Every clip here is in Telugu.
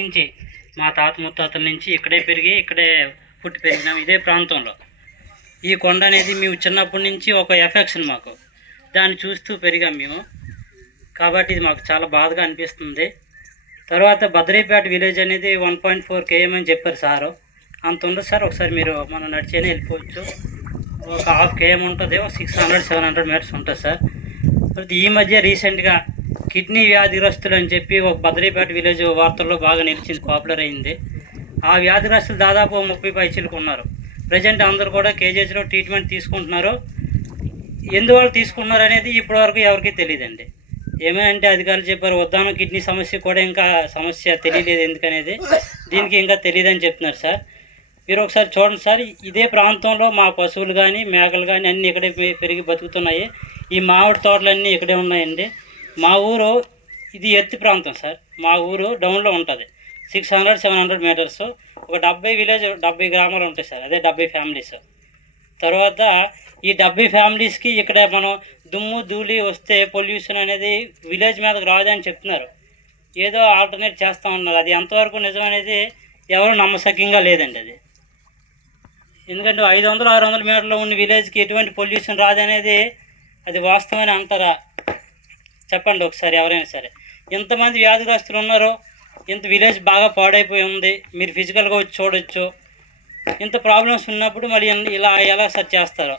నుంచి మా తాత ముత్తాతల నుంచి ఇక్కడే పెరిగి ఇక్కడే పుట్టి పెరిగినాం ఇదే ప్రాంతంలో. ఈ కొండ అనేది మేము చిన్నప్పటి నుంచి ఒక ఎఫెక్షన్ మాకు, దాన్ని చూస్తూ పెరిగాం మేము. కాబట్టి ఇది మాకు చాలా బాధగా అనిపిస్తుంది. తర్వాత బద్రీపేట విలేజ్ అనేది 1.4 km అని చెప్పారు సారు. అంత ఉండదు సార్, ఒకసారి మీరు మనం నడిచేనే వెళ్ళిపోవచ్చు. ఒక 1/2 km ఉంటుంది, 600-700 meters ఉంటుంది సార్. ఈ మధ్య రీసెంట్గా కిడ్నీ వ్యాధిగ్రస్తులు అని చెప్పి ఒక బద్రీపేట విలేజ్ వార్తల్లో బాగా నిలిచింది, పాపులర్ అయింది. ఆ వ్యాధిగ్రస్తులు దాదాపు 30 పైచీలకు ఉన్నారు. ప్రజెంట్ అందరూ కూడా కేజీహెచ్లో ట్రీట్మెంట్ తీసుకుంటున్నారు. ఎందువల్ల తీసుకుంటున్నారు అనేది ఇప్పటివరకు ఎవరికీ తెలియదండి. ఏమంటే అధికారులు చెప్పారు ఉద్దానం కిడ్నీ సమస్య కూడా ఇంకా సమస్య తెలియలేదు ఎందుకనేది, దీనికి ఇంకా తెలియదని చెప్తున్నారు సార్. మీరు ఒకసారి చూడండి సార్, ఇదే ప్రాంతంలో మా పశువులు కానీ మేకలు కానీ అన్నీ ఇక్కడే పెరిగి బతుకుతున్నాయి. ఈ మామిడి తోటలన్నీ ఇక్కడే ఉన్నాయండి. మా ఊరు ఇది ఎత్తు ప్రాంతం సార్. మా ఊరు డౌన్లో ఉంటుంది, 600-700 meters. ఒక 70 గ్రామాలు ఉంటాయి సార్, అదే 70 ఫ్యామిలీస్. తర్వాత ఈ 70 ఫ్యామిలీస్కి ఇక్కడ మనం దుమ్ము ధూళి వస్తే పొల్యూషన్ అనేది విలేజ్ మీదకి రాదని చెప్తున్నారు. ఏదో ఆల్టర్నేట్ చేస్తూ ఉన్నారు. అది ఎంతవరకు నిజమనేది ఎవరు నమ్మశక్యంగా లేదండి అది. ఎందుకంటే 500-600 మీటర్లో ఉన్న విలేజ్కి ఎటువంటి పొల్యూషన్ రాదనేది అది వాస్తవమని అంటారా? చెప్పండి ఒకసారి ఎవరైనా సరే. ఎంతమంది వ్యాధిగ్రస్తులు ఉన్నారో, ఇంత విలేజ్ బాగా పాడైపోయి ఉంది, మీరు ఫిజికల్గా వచ్చి చూడొచ్చు. ఇంత ప్రాబ్లమ్స్ ఉన్నప్పుడు మళ్ళీ ఇలా ఎలా సార్ చేస్తారో?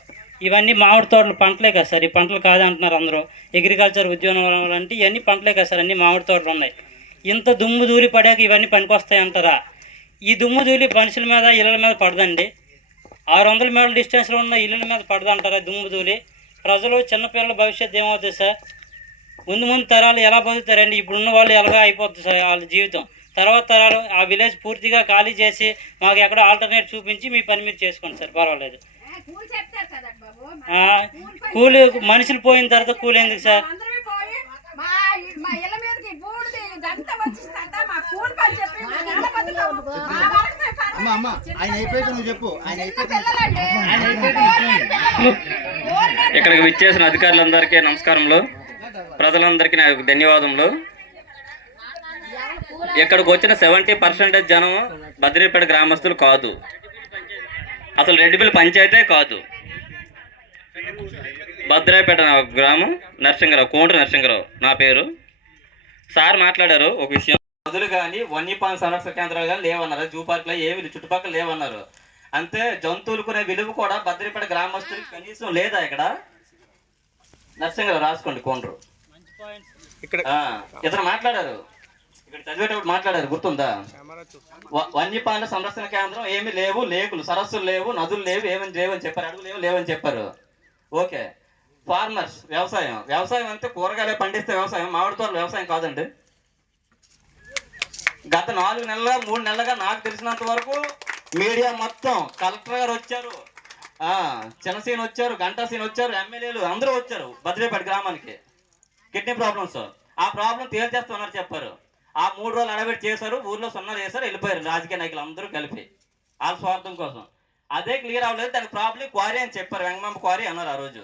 ఇవన్నీ మామిడి తోటలు పంటలే కదా సార్, ఈ పంటలు కాదంటున్నారు అందరూ. అగ్రికల్చర్ ఉద్యోగం అంటే ఇవన్నీ పంటలే కదా సార్, అన్నీ మామిడి తోటలు ఉన్నాయి. ఇంత దుమ్ము ధూళి పడాక ఇవన్నీ పనికొస్తాయి అంటారా? ఈ దుమ్ము ధూళి మనుషుల మీద ఇళ్ళ మీద పడదండి. 600 మీటర్ల డిస్టెన్స్లో ఉన్న ఇళ్ళ మీద పడదంటారా దుమ్ము ధూళి? ప్రజలు చిన్నపిల్లల భవిష్యత్తు ఏమవుతుంది సార్? ముందు తరాలు ఎలా బతుకుతారండి? ఇప్పుడున్న వాళ్ళు ఎలాగా అయిపోతుంది సార్ వాళ్ళ జీవితం. తర్వాత తరాలు ఆ విలేజ్ పూర్తిగా ఖాళీ చేసి మాకు ఎక్కడ ఆల్టర్నేట్ చూపించి మీ పని మీరు చేసుకోండి సార్, పర్వాలేదు. కూలి మనుషులు పోయిన తర్వాత కూలి ఎందుకు సార్? ఇక్కడికి విచ్చేసిన అధికారులందరికీ నమస్కారములు, ప్రజలందరికీ నాకు ధన్యవాదములు. ఇక్కడికి వచ్చిన 70% జనం బద్రీపేట గ్రామస్తులు కాదు, అసలు రెడ్డిపల్లి పంచాయతే కాదు. బద్రీపేట గ్రామం, నరసింగరావు, కోండ్రు నరసింగరావు నా పేరు. సార్ మాట్లాడారు ఒక విషయం, నదులు కానీ వన్యప్రాణి సంరక్షణ కేంద్రాలు కానీ లేవన్నారు, జూ పార్కులు ఏమి చుట్టుపక్కల లేవన్నారు. అంతే జంతువులకునే విలువ కూడా బద్రీపేట గ్రామస్తులకి కనీసం లేదా? ఇక్కడ నరసింగరావు రాసుకోండి, కోండ్రు. ఇతను మాట్లాడారు, ఇక్కడ చదివేటప్పుడు మాట్లాడారు, గుర్తుందా? వన్యప్రాణుల సంరక్షణ కేంద్రం ఏమి లేవు, లేకులు సరస్సులు లేవు, నదులు లేవు, ఏమని లేవని చెప్పారు, అడుగులు లేవని చెప్పారు. ఓకే, ఫార్మర్స్ వ్యవసాయం అంతే కూరగాయలు పండిస్తే వ్యవసాయం, మామిడి తోటలు వ్యవసాయం కాదండి. గత 4 నెలలుగా 3 నెలలుగా నాకు తెలిసినంత వరకు మీడియా మొత్తం, కలెక్టర్ గారు వచ్చారు, చిన్నసీన్ వచ్చారు, గంటాసీన్ వచ్చారు, ఎమ్మెల్యేలు అందరూ వచ్చారు బద్రీపేట గ్రామానికి. కిడ్నీ ప్రాబ్లమ్స్, ఆ ప్రాబ్లం తేల్చేస్తున్నారు చెప్పారు. ఆ 3 రోజులు అడబెట్టి చేశారు, ఊర్లో సున్నాలు చేశారు, వెళ్ళిపోయారు రాజకీయ నాయకులు అందరూ కలిపి వాళ్ళ స్వార్థం కోసం. అదే క్లియర్ అవ్వలేదు, దానికి ప్రాబ్లం క్వారీ అని చెప్పారు, వెంగమాంబ క్వారీ అన్నారు ఆ రోజు.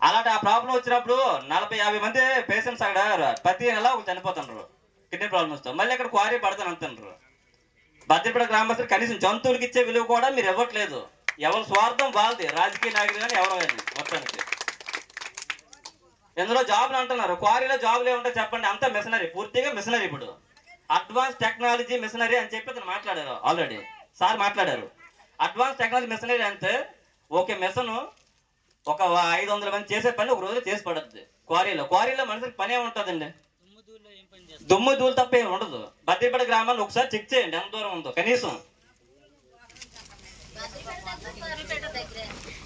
అలాంటి ఆ ప్రాబ్లం వచ్చినప్పుడు 40-50 మంది పేషెంట్స్ అక్కడ ప్రతి నెల చనిపోతున్నారు కిడ్నీ ప్రాబ్లమ్స్తో. మళ్ళీ అక్కడ క్వారీ పడతాను అంటున్నారు. బద్రీపేట గ్రామస్తులు కనీసం జంతువులకి ఇచ్చే విలువ కూడా మీరు ఇవ్వట్లేదు. ఎవరి స్వార్థం వాళ్ళది, రాజకీయ నాయకులు కానీ ఎవరో కానీ మొత్తానికి. ఎందులో జాబులు అంటున్నారు, క్వారీలో జాబులు ఏముంటాయి చెప్పండి? అంతా మిషనరీ, పూర్తిగా మిషనరీ. ఇప్పుడు అడ్వాన్స్ టెక్నాలజీ మిషనరీ అని చెప్పి అతను మాట్లాడారు, ఆల్రెడీ సార్ మాట్లాడారు. అడ్వాన్స్ టెక్నాలజీ మిషనరీ అంటే ఓకే, మిషన్ ఒక 500 మంది చేసే పని ఒక రోజు చేసి పడుతుంది. క్వారీలో మనుషులకి పని ఏముంటుందండి? దుమ్ము ధూళి తప్ప ఏమి ఉండదు. బద్రీపేట గ్రామాన్ని ఒకసారి చెక్ చేయండి ఎంత దూరం ఉందో కనీసం.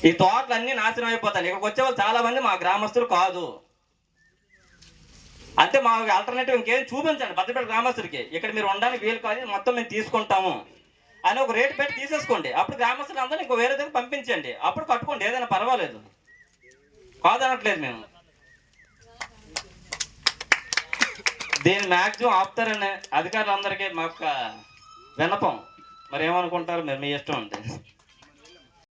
ఈ తోటలు అన్ని నాశనం అయిపోతాయి. ఇక్కడికి వచ్చే వాళ్ళు చాలా మంది మా గ్రామస్తులు కాదు. అంటే మాకు ఆల్టర్నేటివ్ ఇంకేం చూపించండి బద్రీపేట గ్రామస్తులకి. ఇక్కడ మీరు ఉండడానికి వీలు కాదు, మొత్తం మేము తీసుకుంటాము అని ఒక రేటు పెట్టి తీసేసుకోండి. అప్పుడు గ్రామస్తులు అందరూ ఇంకో వేరే దగ్గర పంపించండి, అప్పుడు కట్టుకోండి, ఏదైనా పర్వాలేదు, కాదనట్లేదు మేము. దీన్ని మ్యాక్సిమం ఆపుతారని అధికారులందరికీ మాకు విన్నపం. మరి ఏమనుకుంటారు మీరు, మీ ఇష్టం అంటే.